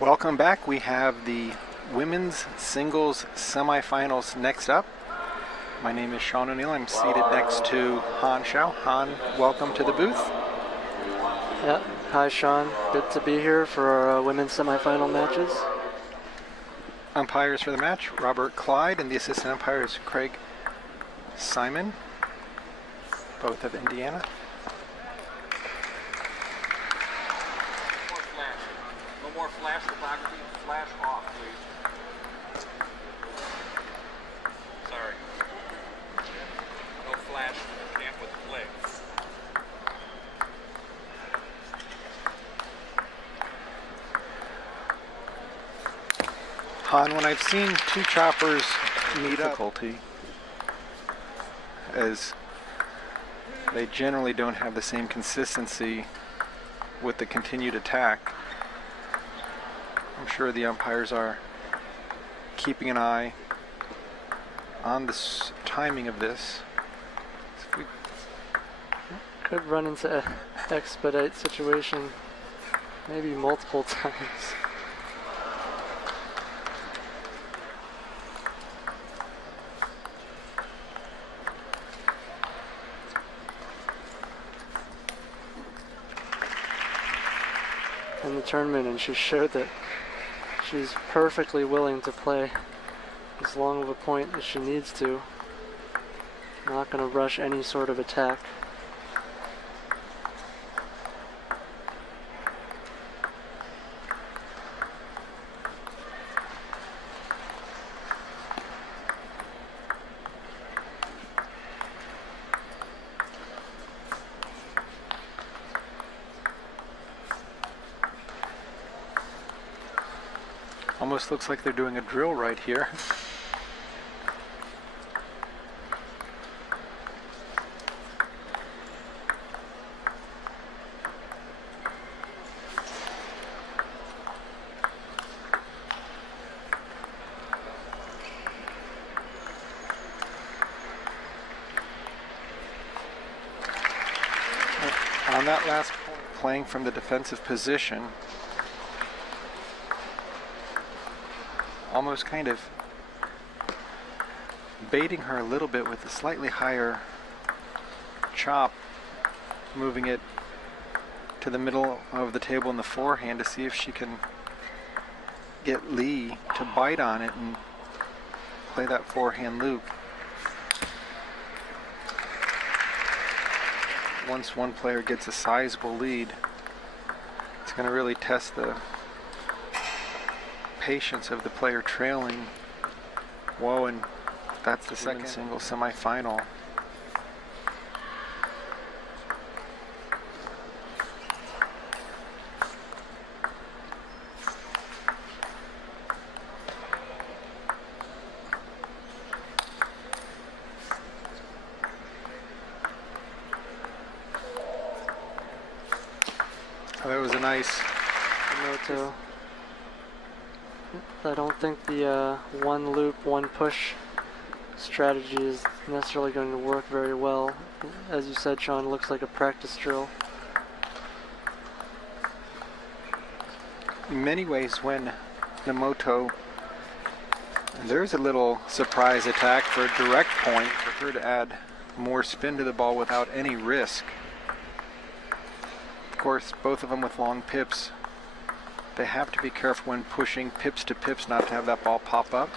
Welcome back. We have the women's singles semifinals next up. My name is Sean O'Neill. I'm seated next to Han Xiao. Han, welcome to the booth. Yeah, hi Sean. Good to be here for our women's semifinal matches. Umpires for the match, Robert Clyde, and the assistant umpire is Craig Simon, both of Indiana. No more flash photography. Flash off, please. Sorry. No flash in the camp with play. Han, when I've seen two choppers meet difficulty, as they generally don't have the same consistency with the continued attack, I'm sure the umpires are keeping an eye on the timing of this. Could run into an expedite situation maybe multiple times. In the tournament, and she showed that she's perfectly willing to play as long of a point as she needs to. Not going to rush any sort of attack. Almost looks like they're doing a drill right here. On that last point, playing from the defensive position, almost kind of baiting her a little bit with a slightly higher chop, moving it to the middle of the table in the forehand to see if she can get Lee to bite on it and play that forehand loop. Once one player gets a sizable lead, it's going to really test the patience of the player trailing. Whoa, and that's the second single semifinal. Oh, that was a nice Nemoto. I don't think the one loop, one push strategy is necessarily going to work very well. As you said, Sean, it looks like a practice drill. In many ways, when Nemoto, there's a little surprise attack for a direct point for her to add more spin to the ball without any risk. Of course, both of them with long pips. They have to be careful when pushing pips to pips not to have that ball pop up.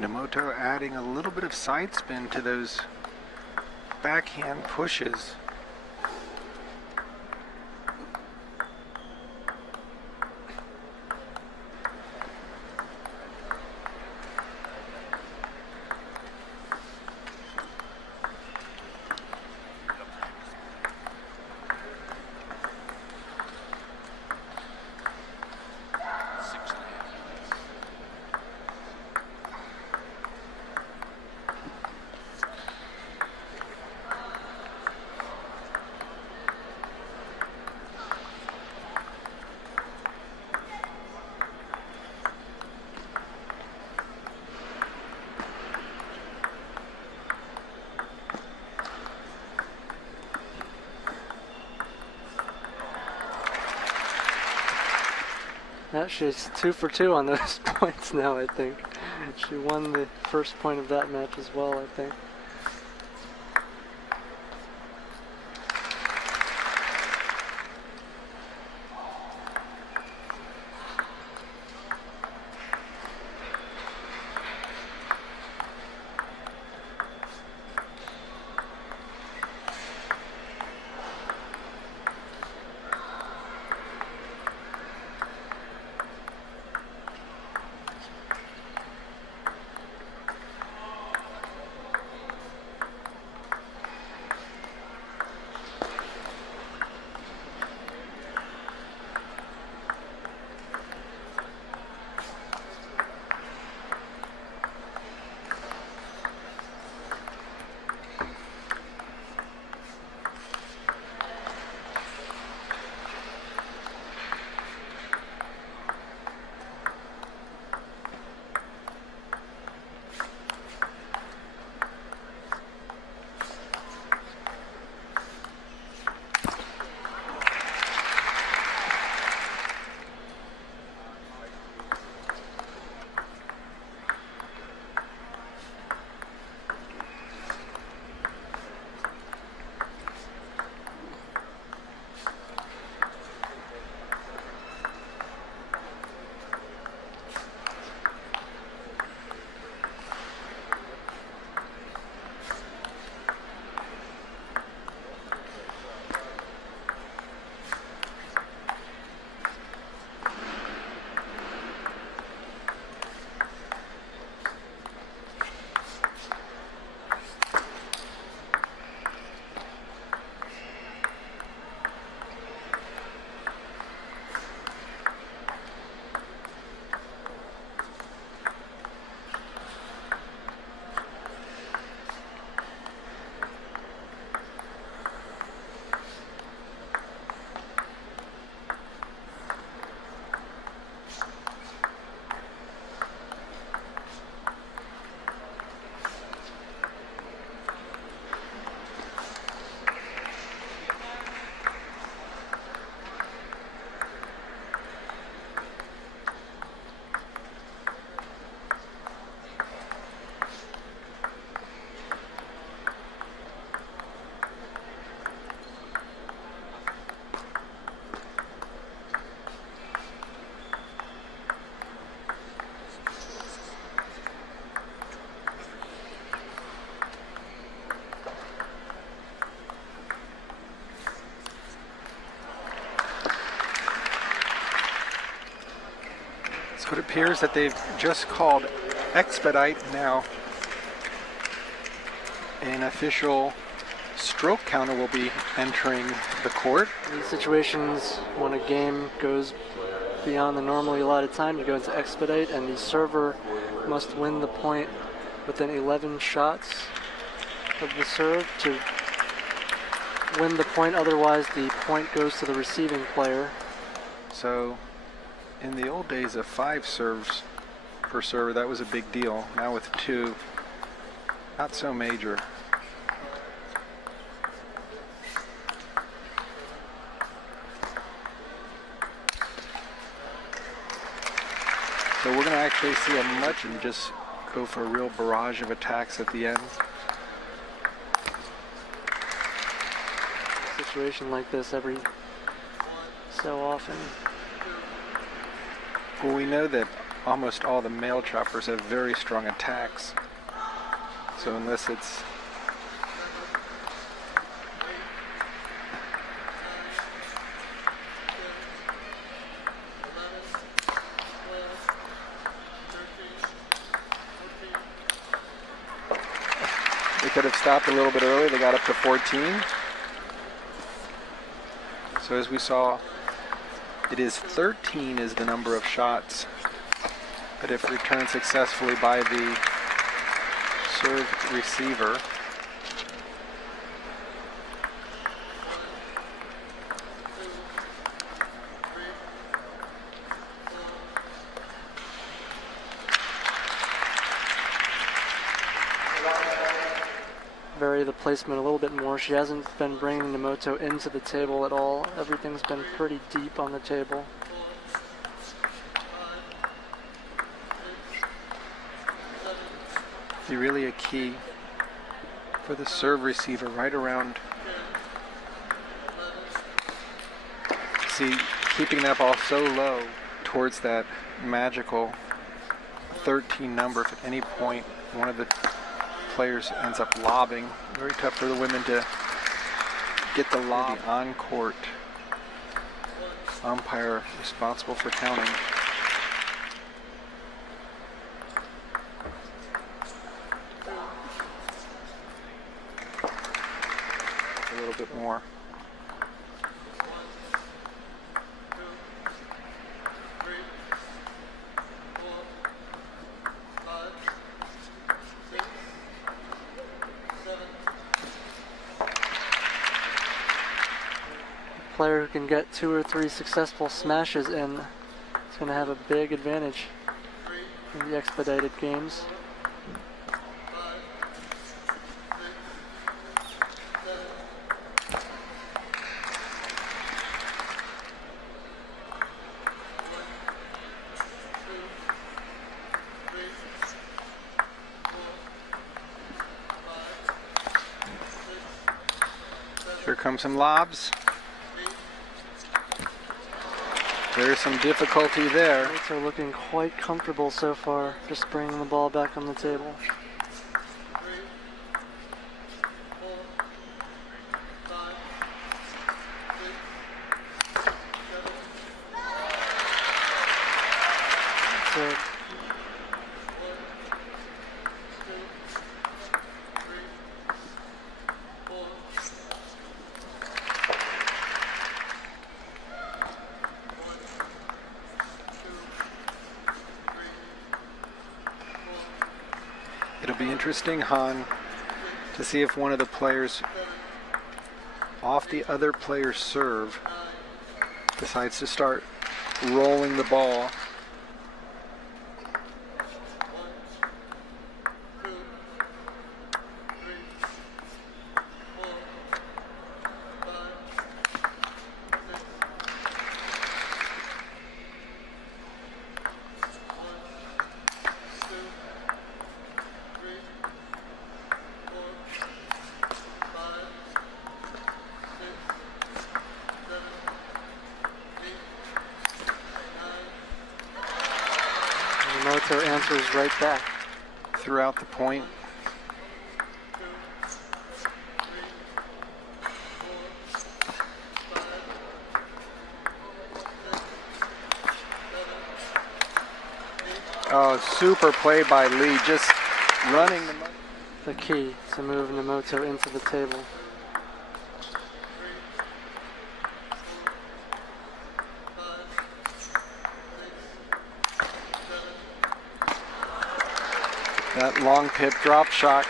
Nemoto adding a little bit of side spin to those backhand pushes. Yeah, she's 2 for 2 on those points now, I think. She won the first point of that match as well, I think. So it appears that they've just called expedite now. An official stroke counter will be entering the court. In these situations, when a game goes beyond the normally allotted time, you go into expedite, and the server must win the point within 11 shots of the serve to win the point. Otherwise, the point goes to the receiving player. So, in the old days of 5 serves per server, that was a big deal. Now with 2, not so major. So we're going to actually see a much and just go for a real barrage of attacks at the end. Situation like this every so often. Well, we know that almost all the male choppers have very strong attacks. So unless it's they could have stopped a little bit early. They got up to 14. So as we saw, it is 13 is the number of shots that if returned successfully by the serve receiver. Vary the placement a little bit more. She hasn't been bringing Nemoto into the table at all. Everything's been pretty deep on the table. Be really a key for the serve receiver right around. See, keeping that ball so low towards that magical 13 number. If at any point one of the players ends up lobbing, very tough for the women to get the lob. The on-court umpire responsible for counting. A little bit more. Player who can get 2 or 3 successful smashes in is going to have a big advantage in the expedited games. Here come some lobs. There's some difficulty there. Both are looking quite comfortable so far, just bringing the ball back on the table. So, it'll be interesting, Han, to see if one of the players off the other player's serve decides to start rolling the ball. Nemoto answers right back. Throughout the point. Oh, super play by Lee, just running The key to move Nemoto into the table. that long pip drop shot.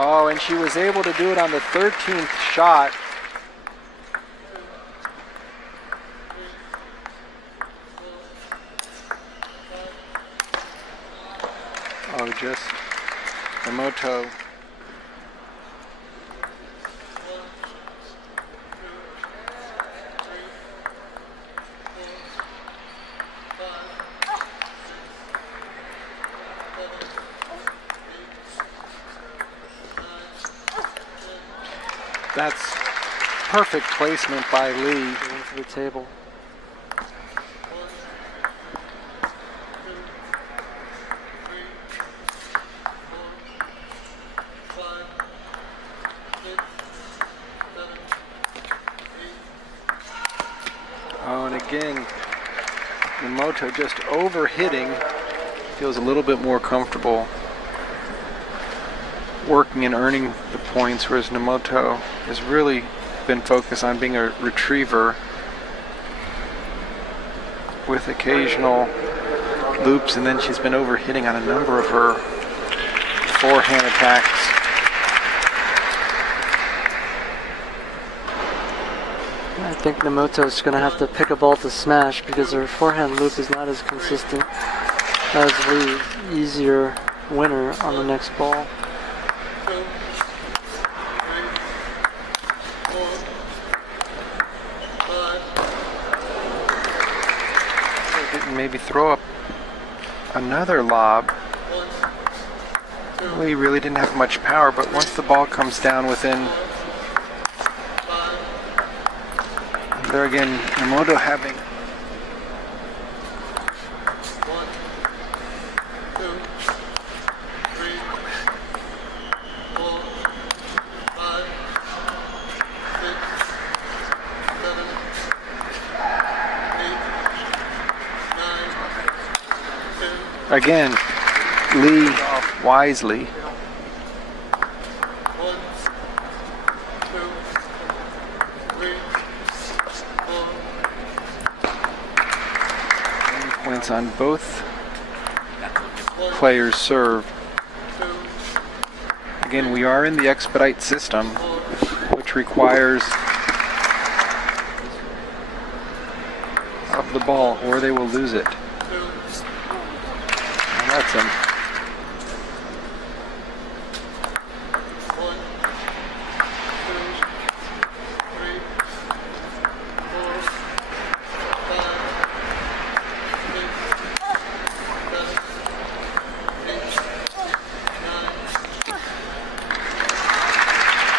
Oh, and she was able to do it on the 13th shot. Oh, just Nemoto That's perfect placement by Lee. Going for the table. Oh, and again, Nemoto just overhitting. Feels a little bit more comfortable working and earning the points, whereas Nemoto has really been focused on being a retriever with occasional loops, and then she's been overhitting on a number of her forehand attacks. I think Nemoto's going to have to pick a ball to smash because her forehand loop is not as consistent as the easier winner on the next ball. Maybe throw up another lob. Lee really didn't have much power, but once the ball comes down within, there again, Nemoto having again, Lee wisely. Points on both players' serve. Again, we are in the expedite system, which requires of the ball, or they will lose it. And that's him.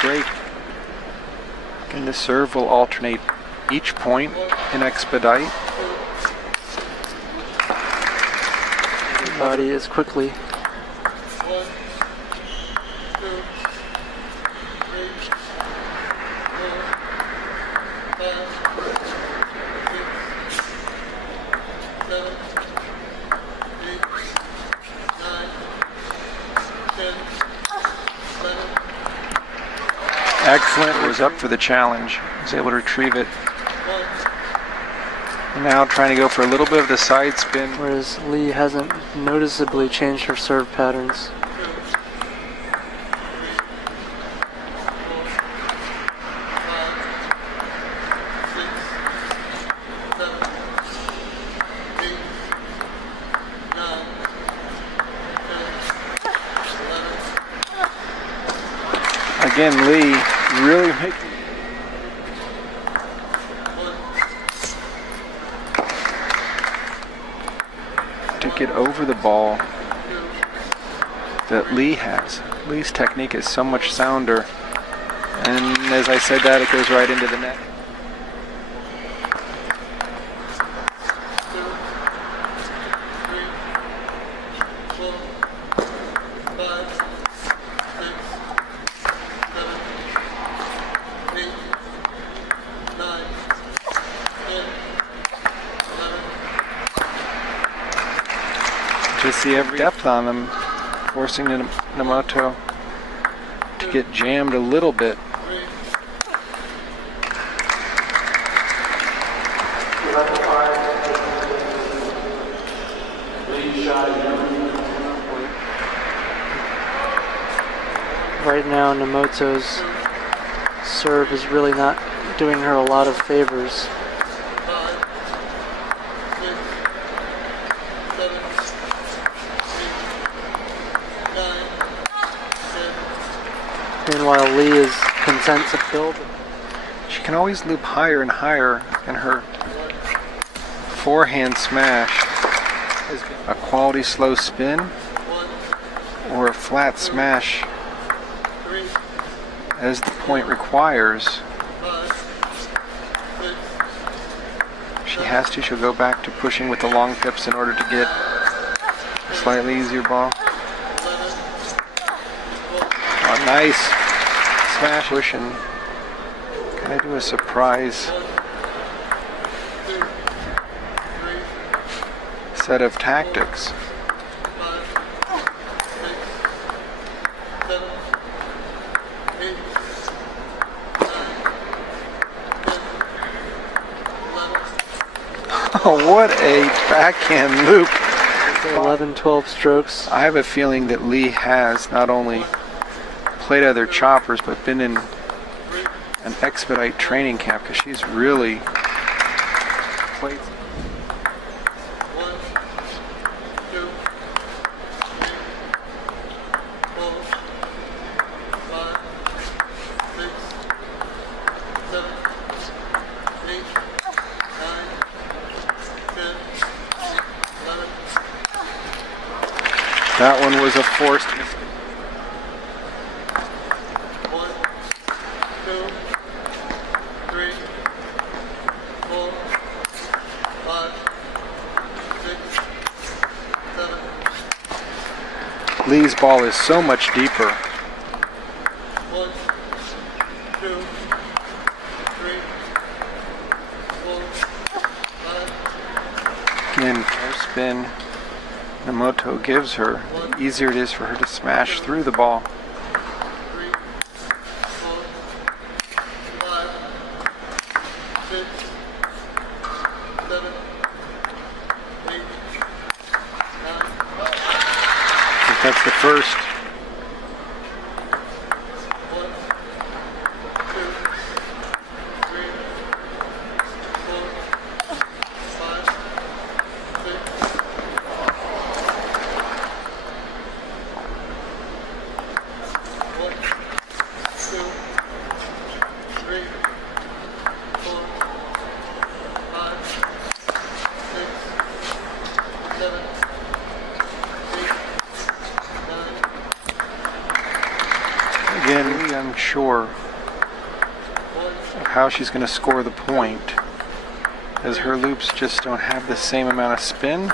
Great. And the serve will alternate each point in expedite. Body is quickly. Excellent. Was up for the challenge. Was able to retrieve it. Now trying to go for a little bit of the side spin. Whereas Lee hasn't noticeably changed her serve patterns. Again, Lee really making to get over the ball that Lee has. Lee's technique is so much sounder, and as I said that, it goes right into the net. Just see every depth on them, forcing Nemoto to get jammed a little bit. Right now, Nemoto's serve is really not doing her a lot of favors. Meanwhile, Lee is content to build. She can always loop higher and higher, and her forehand smash is a quality slow spin or a flat smash as the point requires. She has to. She'll go back to pushing with the long pips in order to get a slightly easier ball. Oh, nice smash. Push and kind of do a surprise set of tactics. Oh, what a backhand loop. 11-12 strokes. I have a feeling that Lee has not only played other choppers, but been in an expedite training camp, because she's really played. That one was a forced mistake. 1, 2, 3, 4, 5, 6, 7. Lee's ball is so much deeper. 1, 2, 3, 4, 5. Again, more spin Nemoto gives her, the easier it is for her to smash through the ball. 3, 4, 5, 6, 7, 8, 9. I think that's the first. 1, 2, 3, 4, 5, 6. Again, really unsure of how she's going to score the point, as her loops just don't have the same amount of spin,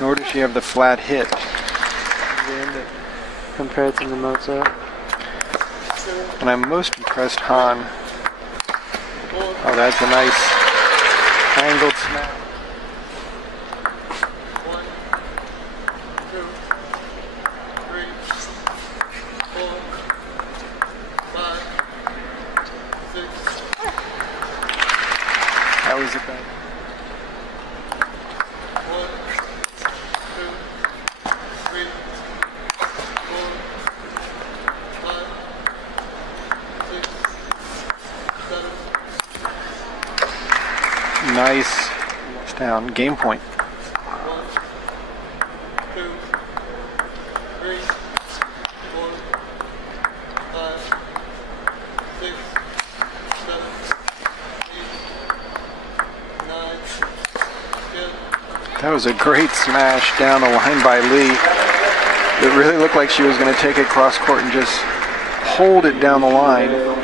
nor does she have the flat hit. Compared to Nemoto. And I'm most impressed, Han. Oh, that's a nice angled smash. 1, 2, 3, 4, 5, 6. That was a bad. 1, 2, 3, 4, 5, 6, 7. Nice. It's down. Game point. 1, 2, 3, 4, 5, 6, 7, 8, 9, 10. That was a great smash down the line by Lee. It really looked like she was going to take it cross court and just hold it down the line. 1,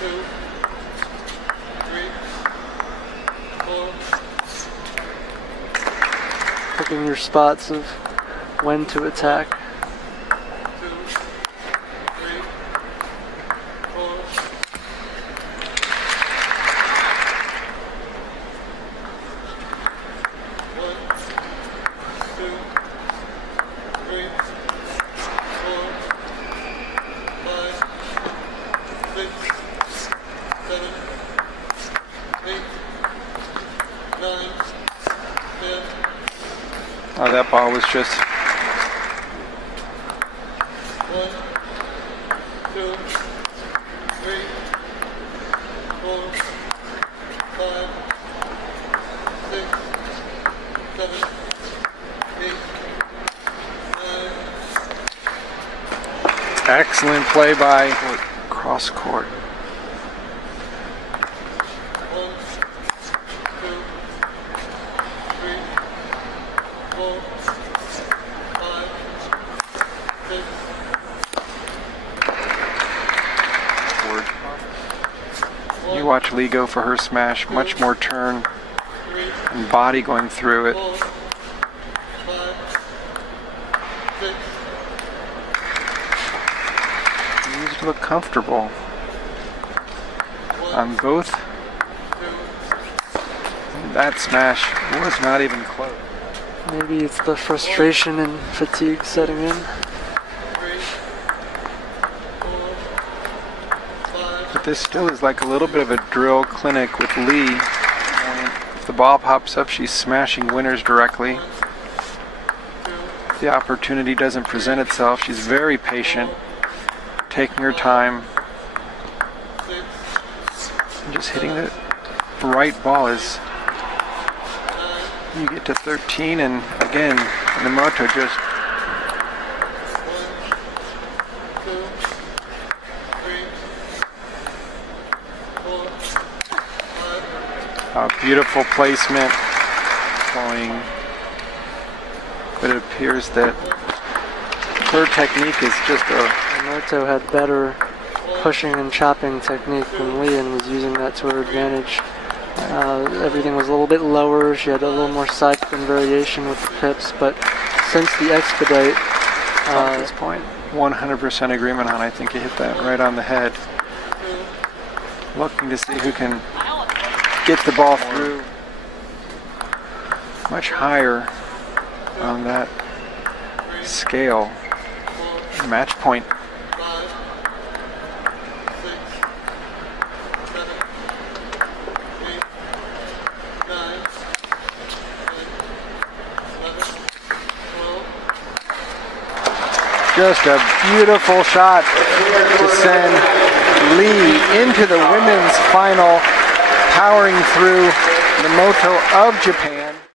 2, 3, 4. Picking your spots of when to attack. 2, 3, 4. 1, 2, 3, 4, 5, 6, 7, 8, 9, 10. Oh, that ball was just 1, 2, 3, 4, 5, 6, 7, 8, 9. excellent play by cross court. 1, 2, 3, 4, You watch Lee go for her smash, much more turn and body going through it. She needs to look comfortable on both. That smash was not even close. Maybe it's the frustration and fatigue setting in. But this still is like a little bit of a drill clinic with Lee. And if the ball pops up, she's smashing winners directly. If the opportunity doesn't present itself, she's very patient, taking her time, and just hitting the right ball as you get to 13, and again, Nemoto just a beautiful placement going, but it appears that her technique is just Nemoto had better pushing and chopping technique than Lee and was using that to her advantage. Everything was a little bit lower. She had a little more side spin variation with the pips, but since the expedite, at this point, 100% agreement on. I think you hit that right on the head. Looking to see who can get the ball through much higher on that scale. Match point. Just a beautiful shot to send Lee into the women's final, powering through Nemoto of Japan.